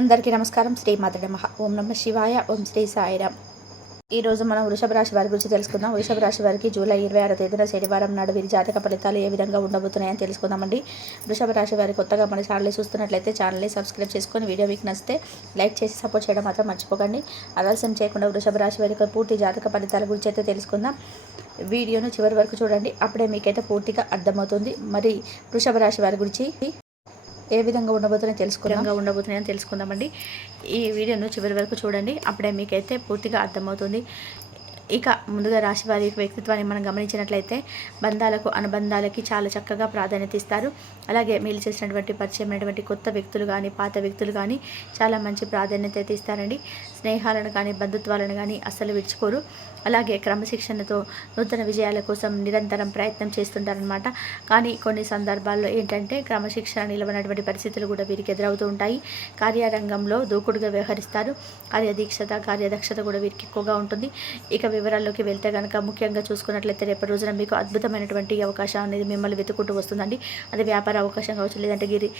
అందరికీ నమస్కారం. శ్రీ మాతృ నమ ఓం నమ శివాయ ఓం శ్రీ సాయిరామ్ ఈరోజు మనం వృషభ రాశి వారి గురించి తెలుసుకుందాం. వృషభ రాశి వారికి జూలై ఇరవై ఆరో తేదీన శనివారం నాడు వీరి జాతక ఫలితాలు ఏ విధంగా ఉండబోతున్నాయని తెలుసుకుందామండి. వృషభ రాశి వారి కొత్తగా మన ఛానల్ని చూస్తున్నట్లయితే ఛానల్ని సబ్స్క్రైబ్ చేసుకొని వీడియో మీకు నచ్చితే లైక్ చేసి సపోర్ట్ చేయడం మాత్రం మర్చిపోకండి. ఆలస్యం చేయకుండా వృషభ రాశి వారికి పూర్తి జాతక ఫలితాల గురించి అయితే తెలుసుకుందాం. వీడియోను చివరి వరకు చూడండి. అప్పుడే మీకైతే పూర్తిగా అర్థమవుతుంది. మరి వృషభ రాశి వారి గురించి ఏ విధంగా ఉండబోతున్నాయో తెలుసుకుందాం. ఉండబోతున్నాయని తెలుసుకుందామండి. ఈ వీడియోను చివరి వరకు చూడండి. అప్పుడే మీకైతే పూర్తిగా అర్థమవుతుంది. ఇక ముందుగా రాశి వారి వ్యక్తిత్వాన్ని మనం గమనించినట్లయితే బంధాలకు అనుబంధాలకి చాలా చక్కగా ప్రాధాన్యత ఇస్తారు. అలాగే మీరు చేసినటువంటి పరిచయమైనటువంటి కొత్త వ్యక్తులు కానీ పాత వ్యక్తులు కానీ చాలా మంచి ప్రాధాన్యత అయితే ఇస్తారండి. స్నేహాలను కానీ బంధుత్వాలను కానీ అస్సలు విడిచిపోరు. అలాగే క్రమశిక్షణతో నూతన విజయాల కోసం నిరంతరం ప్రయత్నం చేస్తుంటారనమాట కానీ కొన్ని సందర్భాల్లో ఏంటంటే క్రమశిక్షణ నిలవనటువంటి పరిస్థితులు కూడా వీరికి ఎదురవుతూ ఉంటాయి. కార్యరంగంలో దూకుడుగా వ్యవహరిస్తారు. కార్యదీక్షత కార్యదక్షత కూడా వీరికి ఎక్కువగా ఉంటుంది. ఇక వివరాల్లోకి వెళ్తే కనుక ముఖ్యంగా చూసుకున్నట్లయితే రేపటి రోజున మీకు అద్భుతమైనటువంటి అవకాశం అనేది మిమ్మల్ని వెతుకుంటూ వస్తుందండి. అది వ్యాపార అవకాశం కావచ్చు లేదంటే గిరి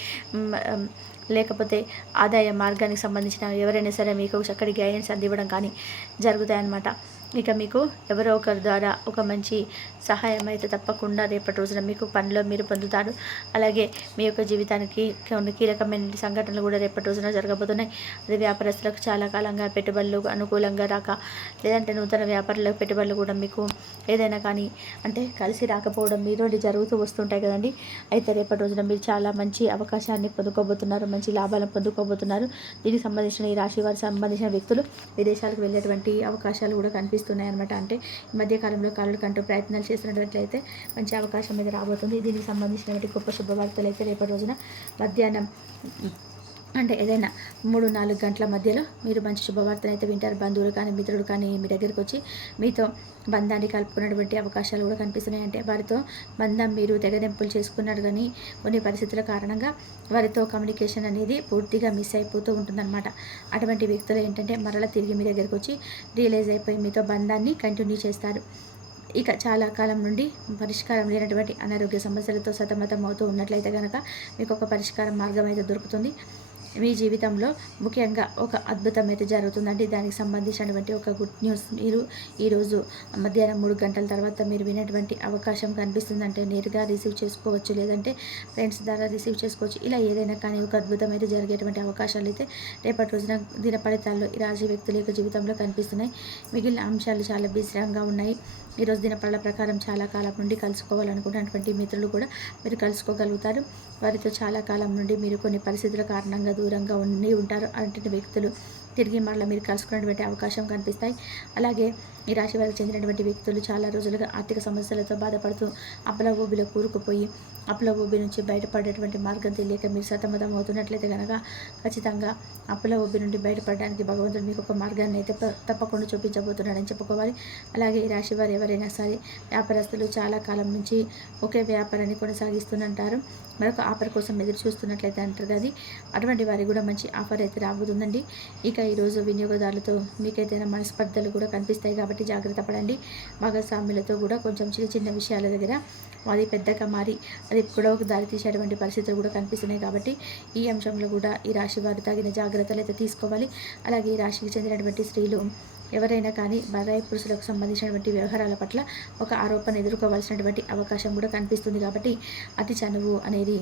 లేకపోతే ఆదాయ మార్గానికి సంబంధించిన ఎవరైనా సరే మీకు చక్కటి గైడెన్స్ అందివ్వడం కానీ జరుగుతాయన్నమాట. ఇక మీకు ఎవరో ఒకరి ద్వారా ఒక మంచి సహాయం అయితే తప్పకుండా రేపటి రోజున మీకు పనిలో మీరు పొందుతారు. అలాగే మీ యొక్క జీవితానికి కొన్ని కీలకమైన సంఘటనలు కూడా రేపటి రోజున జరగబోతున్నాయి. అది వ్యాపారస్తులకు చాలా కాలంగా పెట్టుబడులు అనుకూలంగా రాక లేదంటే నూతన వ్యాపారులకు పెట్టుబడులు కూడా మీకు ఏదైనా కానీ అంటే కలిసి రాకపోవడం మీరు జరుగుతూ వస్తుంటాయి కదండి. అయితే రేపటి రోజున మీరు చాలా మంచి అవకాశాన్ని పొందుకోబోతున్నారు మంచి లాభాలను పొందుకోబోతున్నారు. దీనికి సంబంధించిన ఈ రాశి వారికి సంబంధించిన వ్యక్తులు విదేశాలకు వెళ్ళేటువంటి అవకాశాలు కూడా కనిపిస్తున్నాయి అనమాట అంటే ఈ మధ్యకాలంలో కళ్ళు కంటూ ప్రయత్నాలు చేస్తున్నట్లయితే మంచి అవకాశం అయితే రాబోతుంది. దీనికి సంబంధించినటువంటి గొప్ప శుభవార్తలు అయితే రేపటి రోజున మధ్యాహ్నం అంటే ఏదైనా మూడు నాలుగు గంటల మధ్యలో మీరు మంచి శుభవార్తను అయితే వింటారు. బంధువులు కానీ మిత్రుడు కానీ మీ దగ్గరికి వచ్చి మీతో బంధాన్ని కలుపుకున్నటువంటి అవకాశాలు కూడా కనిపిస్తున్నాయి. అంటే వారితో బంధం మీరు తెగదెంపులు చేసుకున్నారు కానీ కొన్ని పరిస్థితుల కారణంగా వారితో కమ్యూనికేషన్ అనేది పూర్తిగా మిస్ అయిపోతూ ఉంటుందన్నమాట. అటువంటి వ్యక్తులు ఏంటంటే మరలా తిరిగి మీ దగ్గరికి వచ్చి రియలైజ్ అయిపోయి మీతో బంధాన్ని కంటిన్యూ చేస్తారు. ఇక చాలా కాలం నుండి పరిష్కారం లేనటువంటి అనారోగ్య సమస్యలతో సతమతం అవుతూ ఉన్నట్లయితే కనుక మీకు ఒక పరిష్కారం మార్గం అయితే దొరుకుతుంది. మీ జీవితంలో ముఖ్యంగా ఒక అద్భుతం అయితే జరుగుతుందండి. దానికి సంబంధించినటువంటి ఒక గుడ్ న్యూస్ మీరు ఈరోజు మధ్యాహ్నం మూడు గంటల తర్వాత మీరు వినటువంటి అవకాశం కనిపిస్తుందంటే నేరుగా రిసీవ్ చేసుకోవచ్చు. లేదంటే ఫ్రెండ్స్ ద్వారా రిసీవ్ చేసుకోవచ్చు. ఇలా ఏదైనా కానీ ఒక అద్భుతం అయితే జరిగేటువంటి అవకాశాలు అయితే రేపటి రోజున దిన ఫలితాల్లో ఈ రాశి వ్యక్తుల యొక్క జీవితంలో కనిపిస్తున్నాయి. మిగిలిన అంశాలు చాలా విశ్రాంగా ఉన్నాయి. ఈరోజు దినపళ్ళ ప్రకారం చాలా కాలం నుండి కలుసుకోవాలనుకున్నటువంటి మిత్రులు కూడా మీరు కలుసుకోగలుగుతారు. వారితో చాలా కాలం నుండి మీరు కొన్ని పరిస్థితుల కారణంగా దూరంగా ఉండి ఉంటారు. అటువంటి వ్యక్తులు తిరిగి మరలా మీరు కలుసుకునేటువంటి అవకాశం కనిపిస్తాయి. అలాగే ఈ రాశి వారికి చెందినటువంటి వ్యక్తులు చాలా రోజులుగా ఆర్థిక సమస్యలతో బాధపడుతూ అప్పుల ఊబిలో కూరుకుపోయి అప్పుల ఊబి నుంచి బయటపడేటువంటి మార్గం తెలియక మీరు సతమతం అవుతున్నట్లయితే కనుక ఖచ్చితంగా అప్పుల ఊబి నుండి బయటపడడానికి భగవంతుడు మీకు ఒక మార్గాన్ని అయితే తప్పకుండా చూపించబోతున్నాడని చెప్పుకోవాలి. అలాగే ఈ రాశి వారు ఎవరైనా సరే వ్యాపారస్తులు చాలా కాలం నుంచి ఒకే వ్యాపారాన్ని కొనసాగిస్తుంటారు మరొక ఆఫర్ కోసం ఎదురు చూస్తున్నట్లయితే అంటారు కదా అటువంటి వారికి కూడా మంచి ఆఫర్ అయితే రాబోతుందండి. ఇక ఈరోజు వినియోగదారులతో మీకైతే మనస్పర్ధలు కూడా కనిపిస్తాయి కాబట్టి జాగ్రత్త పడండి. భాగస్వాములతో కూడా కొంచెం చిన్న చిన్న విషయాల దగ్గర అది పెద్దగా మారి అది గొడవకు దారి తీసేటువంటి పరిస్థితులు కూడా కనిపిస్తున్నాయి కాబట్టి ఈ అంశంలో కూడా ఈ రాశి వారు తగిన జాగ్రత్తలు అయితే తీసుకోవాలి. అలాగే ఈ రాశికి చెందినటువంటి స్త్రీలు ఎవరైనా కానీ భార్య పురుషులకు సంబంధించినటువంటి వ్యవహారాల పట్ల ఒక ఆరోపణ ఎదుర్కోవాల్సినటువంటి అవకాశం కూడా కనిపిస్తుంది కాబట్టి అతి చనువు అనేది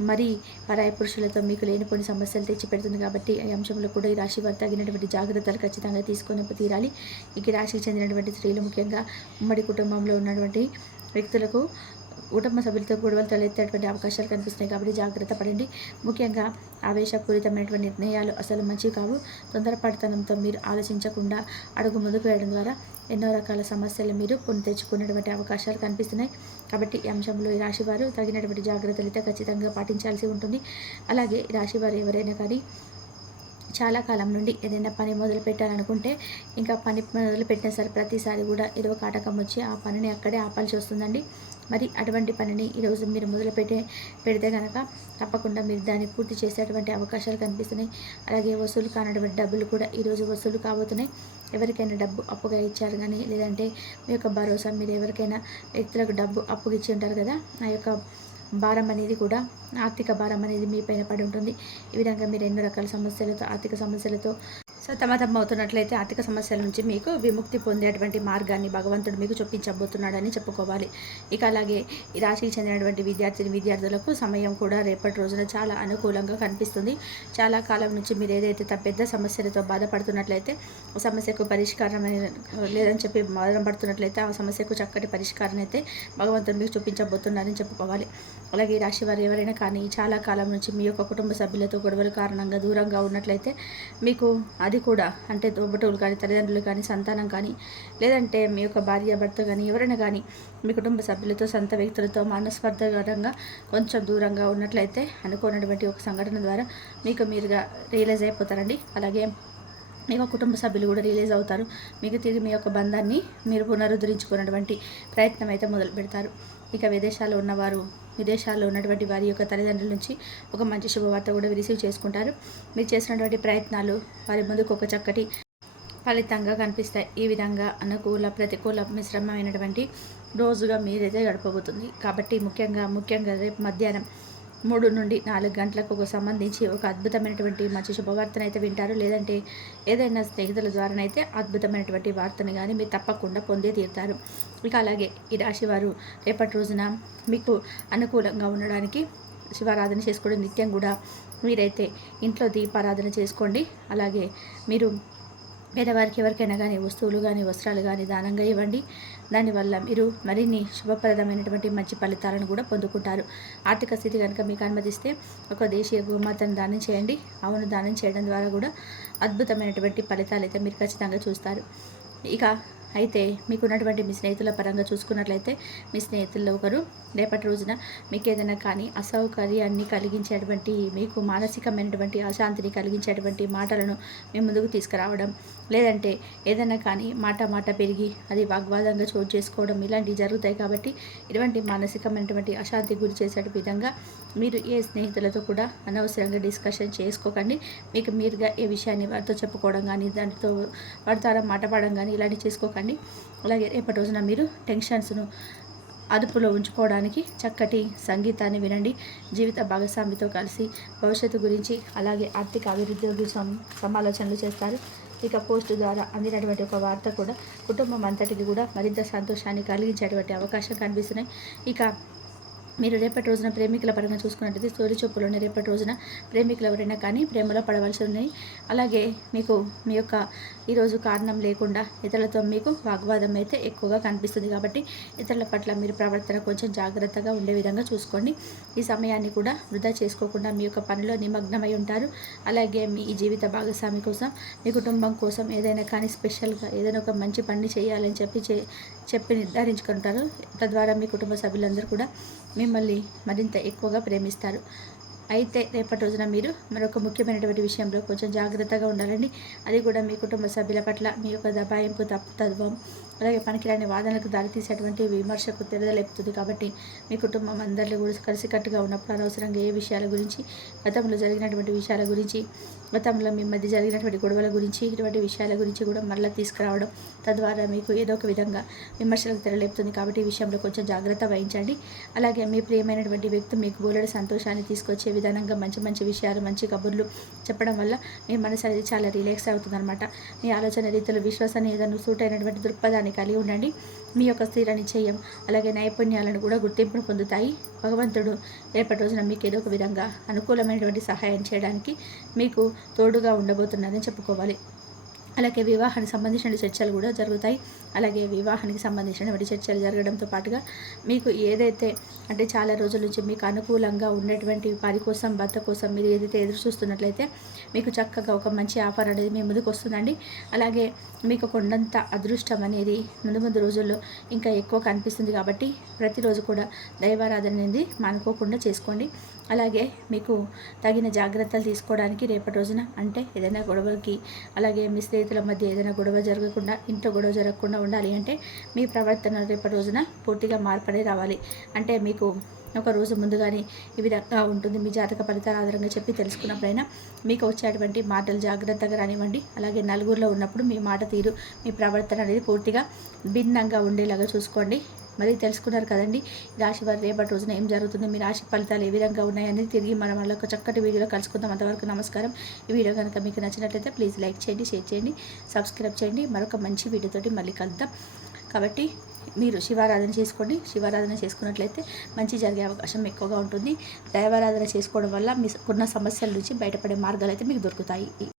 మరి పరాయ పురుషులతో మీకు లేనిపోని సమస్యలు తెచ్చిపెడుతుంది కాబట్టి ఈ అంశంలో కూడా ఈ రాశి వారు తగినటువంటి జాగ్రత్తలు ఖచ్చితంగా తీసుకొని తీరాలి. ఇక ఈ రాశికి చెందినటువంటి స్త్రీలు ముఖ్యంగా ఉమ్మడి కుటుంబంలో ఉన్నటువంటి వ్యక్తులకు కుటుంబ సభ్యులతో గొడవలు తలెత్తేటువంటి అవకాశాలు కనిపిస్తున్నాయి కాబట్టి జాగ్రత్త పడండి. ముఖ్యంగా ఆవేశపూరితమైనటువంటి నిర్ణయాలు అసలు మంచి కావు. తొందరపడితనంతో మీరు ఆలోచించకుండా అడుగు ముందుకు వేయడం ద్వారా ఎన్నో రకాల సమస్యలు మీరు పొంది తెచ్చుకునేటువంటి అవకాశాలు కనిపిస్తున్నాయి. కాబట్టి ఈ అంశంలో ఈ రాశి వారు తగినటువంటి జాగ్రత్తలు అయితే ఖచ్చితంగా పాటించాల్సి ఉంటుంది. అలాగే ఈ ఎవరైనా కానీ చాలా కాలం నుండి ఏదైనా పని మొదలు పెట్టాలనుకుంటే ఇంకా పని మొదలు పెట్టిన సరే ప్రతిసారి కూడా ఏదో ఒక ఆటకం వచ్చి ఆ పనిని అక్కడే ఆపాల్సి వస్తుందండి. మరి అటువంటి పనిని ఈరోజు మీరు మొదలు పెట్టే పెడితే కనుక తప్పకుండా మీరు దాన్ని పూర్తి చేసేటువంటి అవకాశాలు కనిపిస్తున్నాయి. అలాగే వసూలు కానటువంటి డబ్బులు కూడా ఈరోజు వసూలు కాబోతున్నాయి. ఎవరికైనా డబ్బు అప్పుగా ఇచ్చారు కానీ లేదంటే మీ యొక్క భరోసా మీరు ఎవరికైనా వ్యక్తులకు డబ్బు అప్పుగా ఇచ్చి ఉంటారు కదా ఆ యొక్క భారం అనేది కూడా ఆర్థిక భారం అనేది మీ పైన పడి ఉంటుంది. ఈ విధంగా మీరు ఎన్నో రకాల సమస్యలతో ఆర్థిక సమస్యలతో సతమతం అవుతున్నట్లయితే ఆర్థిక సమస్యల నుంచి మీకు విముక్తి పొందేటువంటి మార్గాన్ని భగవంతుడు మీకు చూపించబోతున్నాడని చెప్పుకోవాలి. ఇక అలాగే ఈ రాశికి చెందినటువంటి విద్యార్థిని విద్యార్థులకు సమయం కూడా రేపటి రోజున చాలా అనుకూలంగా కనిపిస్తుంది. చాలా కాలం నుంచి మీరు ఏదైతే పెద్ద సమస్యలతో బాధపడుతున్నట్లయితే సమస్యకు పరిష్కారం లేదని చెప్పి బాధపడుతున్నట్లయితే ఆ సమస్యకు చక్కటి పరిష్కారం అయితే భగవంతుడు మీకు చూపించబోతున్నారని చెప్పుకోవాలి. అలాగే రాశి వారు ఎవరైనా కానీ చాలా కాలం నుంచి మీ యొక్క కుటుంబ సభ్యులతో గొడవల కారణంగా దూరంగా ఉన్నట్లయితే మీకు అది కూడా అంటే తోబుట్టువులు కానీ తల్లిదండ్రులు కానీ సంతానం కానీ లేదంటే మీ యొక్క భార్య భర్త కానీ ఎవరైనా కానీ మీ కుటుంబ సభ్యులతో సొంత వ్యక్తులతో మనస్పర్ధకరంగా కొంచెం దూరంగా ఉన్నట్లయితే అనుకోనటువంటి ఒక సంఘటన ద్వారా మీకు మీరుగా రియలైజ్ అయిపోతారండి. అలాగే మీ యొక్క కుటుంబ సభ్యులు కూడా రిలీజ్ అవుతారు. మీకు తిరిగి మీ యొక్క బంధాన్ని మీరు పునరుద్ధరించుకున్నటువంటి ప్రయత్నం అయితే మొదలు పెడతారు ఇక విదేశాల్లో ఉన్నవారు విదేశాల్లో ఉన్నటువంటి వారి యొక్క తల్లిదండ్రుల నుంచి ఒక మంచి శుభవార్త కూడా రిసీవ్ చేసుకుంటారు. మీరు చేసినటువంటి ప్రయత్నాలు వారి ముందుకు ఒక చక్కటి ఫలితంగా కనిపిస్తాయి. ఈ విధంగా అనుకూల ప్రతికూల మిశ్రమమైనటువంటి రోజుగా మీరైతే గడపబోతుంది. కాబట్టి ముఖ్యంగా ముఖ్యంగా రేపు మధ్యాహ్నం మూడు నుండి నాలుగు గంటలకు ఒక సంబంధించి ఒక అద్భుతమైనటువంటి మంచి శుభవార్తను అయితే వింటారు. లేదంటే ఏదైనా స్నేహితుల ద్వారానైతే అద్భుతమైనటువంటి వార్తను కానీ మీరు తప్పకుండా పొందే తీరుతారు. ఇక అలాగే ఈ రాశి వారు రేపటి రోజున మీకు అనుకూలంగా ఉండడానికి శివారాధన చేసుకోవడం నిత్యం కూడా మీరైతే ఇంట్లో దీపారాధన చేసుకోండి. అలాగే మీరు పేదవారికి ఎవరికైనా కానీ వస్తువులు కానీ వస్త్రాలు కానీ దానంగా ఇవ్వండి. దానివల్ల మీరు మరిన్ని శుభప్రదమైనటువంటి మంచి ఫలితాలను కూడా పొందుకుంటారు. ఆర్థిక స్థితి కనుక మీకు అనుమతిస్తే ఒక దేశీయ గోమాతను దానం చేయండి. అవును దానం చేయడం ద్వారా కూడా అద్భుతమైనటువంటి ఫలితాలు అయితే మీరు ఖచ్చితంగా చూస్తారు. ఇక అయితే మీకున్నటువంటి మీ స్నేహితుల పరంగా చూసుకున్నట్లయితే మీ స్నేహితుల్లో ఒకరు రేపటి రోజున మీకు ఏదైనా కానీ అసౌకర్యాన్ని కలిగించేటువంటి మీకు మానసికమైనటువంటి అశాంతిని కలిగించేటువంటి మాటలను మీ ముందుకు తీసుకురావడం లేదంటే ఏదైనా కానీ మాట మాట పెరిగి అది వాగ్వాదంగా చోటు చేసుకోవడం ఇలాంటివి జరుగుతాయి కాబట్టి ఇటువంటి మానసికమైనటువంటి అశాంతి గురి చేసే విధంగా మీరు ఏ స్నేహితులతో కూడా అనవసరంగా డిస్కషన్ చేసుకోకండి. మీకు మీరుగా ఏ విషయాన్ని వారితో చెప్పుకోవడం కానీ దానితో వారితో ద్వారా మాట్లాడడం కానీ ఇలాంటివి చేసుకోకండి. అలాగే రేపటి రోజున మీరు టెన్షన్స్ను అదుపులో ఉంచుకోవడానికి చక్కటి సంగీతాన్ని వినండి. జీవిత భాగస్వామితో కలిసి భవిష్యత్తు గురించి అలాగే ఆర్థిక అభివృద్ధి గురించి సమాలోచనలు చేస్తారు. ఇక పోస్ట్ ద్వారా అందినటువంటి ఒక వార్త కూడా కుటుంబం అంతటికి కూడా మరింత సంతోషాన్ని కలిగించేటువంటి అవకాశం కనిపిస్తున్నాయి. ఇక మీరు రేపటి రోజున ప్రేమికుల పరంగా చూసుకున్నట్టయితే తొలి చూపులోనే రేపటి రోజున ప్రేమికులు ఎవరైనా కానీ ప్రేమలో పడవలసి ఉన్నాయి అలాగే మీకు మీ యొక్క ఈరోజు కారణం లేకుండా ఇతరులతో మీకు వాగ్వాదం అయితే ఎక్కువగా కనిపిస్తుంది కాబట్టి ఇతరుల పట్ల మీరు ప్రవర్తన కొంచెం జాగ్రత్తగా ఉండే విధంగా చూసుకోండి. ఈ సమయాన్ని కూడా వృధా చేసుకోకుండా మీ యొక్క పనిలో నిమగ్నమై ఉంటారు. అలాగే మీ ఈ జీవిత భాగస్వామి కోసం మీ కుటుంబం కోసం ఏదైనా కానీ స్పెషల్గా ఏదైనా ఒక మంచి పని చేయాలని చెప్పి చే చెప్పి నిర్ధారించుకుంటారు. తద్వారా మీ కుటుంబ సభ్యులందరూ కూడా మిమ్మల్ని మరింత ఎక్కువగా ప్రేమిస్తారు. అయితే రేపటి రోజున మీరు మరొక ముఖ్యమైనటువంటి విషయంలో కొంచెం జాగ్రత్తగా ఉండాలండి. అది కూడా మీ కుటుంబ సభ్యుల పట్ల మీ యొక్క దబాయింపు తప్పు తత్వం అలాగే పనికిరాని వాదనలకు దారితీసేటువంటి విమర్శకు తెరదలేపుతుంది కాబట్టి మీ కుటుంబం అందరిలో కూడా కలిసికట్టుగా ఉన్నప్పుడు అనవసరంగా ఏ విషయాల గురించి గతంలో జరిగినటువంటి విషయాల గురించి గతంలో మీ మధ్య జరిగినటువంటి గొడవల గురించి ఇటువంటి విషయాల గురించి కూడా మరలా తీసుకురావడం తద్వారా మీకు ఏదో ఒక విధంగా విమర్శలకు తెరలేపుతుంది కాబట్టి ఈ విషయంలో కొంచెం జాగ్రత్త వహించండి. అలాగే మీ ప్రియమైనటువంటి వ్యక్తి మీకు బోలెడు సంతోషాన్ని తీసుకొచ్చే విధానంగా మంచి మంచి విషయాలు మంచి కబుర్లు చెప్పడం వల్ల మీ మనసు అనేది చాలా రిలాక్స్ అవుతుందన్నమాట. మీ ఆలోచన రీతిలో విశ్వసనీయతను సూట్ అయినటువంటి దృక్పథాన్ని కలిగి ఉండండి. మీ యొక్క స్థిర నిశ్చయం అలాగే నైపుణ్యాలను కూడా గుర్తింపును పొందుతాయి. భగవంతుడు రేపటి రోజున మీకు ఏదో ఒక విధంగా అనుకూలమైనటువంటి సహాయం చేయడానికి మీకు తోడుగా ఉండబోతున్నారని చెప్పుకోవాలి. అలాగే వివాహానికి సంబంధించిన చర్చలు కూడా జరుగుతాయి. అలాగే వివాహానికి సంబంధించినటువంటి చర్చలు జరగడంతో పాటుగా మీకు ఏదైతే అంటే చాలా రోజుల నుంచి మీకు అనుకూలంగా ఉండేటువంటి వారి కోసం భర్త కోసం మీరు ఏదైతే ఎదురు చూస్తున్నట్లయితే మీకు చక్కగా ఒక మంచి ఆఫర్ అనేది మీ ముందుకు వస్తుందండి. అలాగే మీకు కొండంత అదృష్టం అనేది ముందు ముందు రోజుల్లో ఇంకా ఎక్కువ కనిపిస్తుంది కాబట్టి ప్రతిరోజు కూడా దైవారాధన అనేది మానుకోకుండా చేసుకోండి. అలాగే మీకు తగిన జాగ్రత్తలు తీసుకోవడానికి రేపటి రోజున అంటే ఏదైనా గొడవలకి అలాగే మీ స్నేహితుల మధ్య ఏదైనా గొడవ జరగకుండా ఇంట్లో గొడవ జరగకుండా ఉండాలి. అంటే మీ ప్రవర్తన రేపటి రోజున పూర్తిగా మార్పడే రావాలి. అంటే మీకు ఒక రోజు ముందుగానే ఈ విధంగా ఉంటుంది. మీ జాతక ఫలితాల ఆధారంగా చెప్పి తెలుసుకున్నప్పుడైనా మీకు వచ్చేటువంటి మాటలు జాగ్రత్తగా రానివ్వండి. అలాగే నలుగురిలో ఉన్నప్పుడు మీ మాట తీరు మీ ప్రవర్తన అనేది పూర్తిగా భిన్నంగా ఉండేలాగా చూసుకోండి. మరి తెలుసుకున్నారు కదండి. ఈ రాశి వారి రేపటి రోజున ఏం జరుగుతుంది? మీ రాశి ఫలితాలు ఏ విధంగా ఉన్నాయని తిరిగి మనం మళ్ళీ ఒక చక్కటి వీడియోలో కలుసుకుందాం. అంతవరకు నమస్కారం. ఈ వీడియో కనుక మీకు నచ్చినట్లయితే ప్లీజ్ లైక్ చేయండి షేర్ చేయండి సబ్స్క్రైబ్ చేయండి. మరొక మంచి వీడియోతోటి మళ్ళీ కలుద్దాం. కాబట్టి మీరు శివారాధన చేసుకోండి. శివారాధన చేసుకున్నట్లయితే మంచి జరిగే అవకాశం ఎక్కువగా ఉంటుంది. దైవారాధన చేసుకోవడం వల్ల మీకున్న సమస్యల నుంచి బయటపడే మార్గాలు అయితే మీకు దొరుకుతాయి.